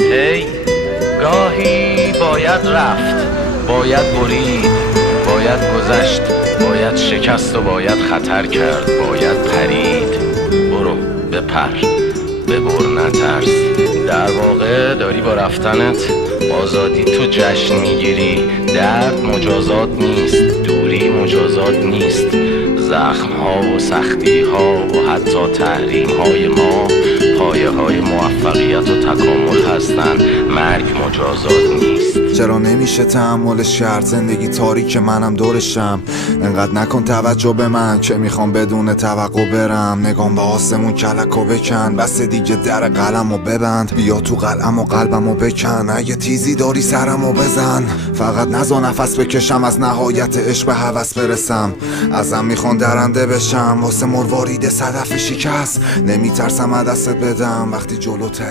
هی گاهی باید رفت، باید برید، باید گذشت، باید شکست و باید خطر کرد، باید پرید. برو بپر، ببر نترس. در واقع داری با رفتنت آزادی تو جشن میگیری. درد مجازات نیست، دوری مجازات نیست. زخم ها و سختی ها و حتی تحریم های ما پایه های موفقیت و تکامل هستن. مرگ مجازات نیست. چرا نمیشه تحملش کرد؟ زندگی تاریک منم دورشم. انقدر نکن توجه به من که میخوام بدون توقع برم. نگام به آسمون کلکو بکن، بس دیگه در قلمو ببند. بیا تو قلم و قلبمو بکن، اگه تیزی داری سرمو بزن. فقط نزا نفس بکشم، از نهایت عشق به هوس برسم. ازم میخوان درنده بشم واسه مروارید صدف شکست. نمیترسم دستت بدم وقتی جلوتری.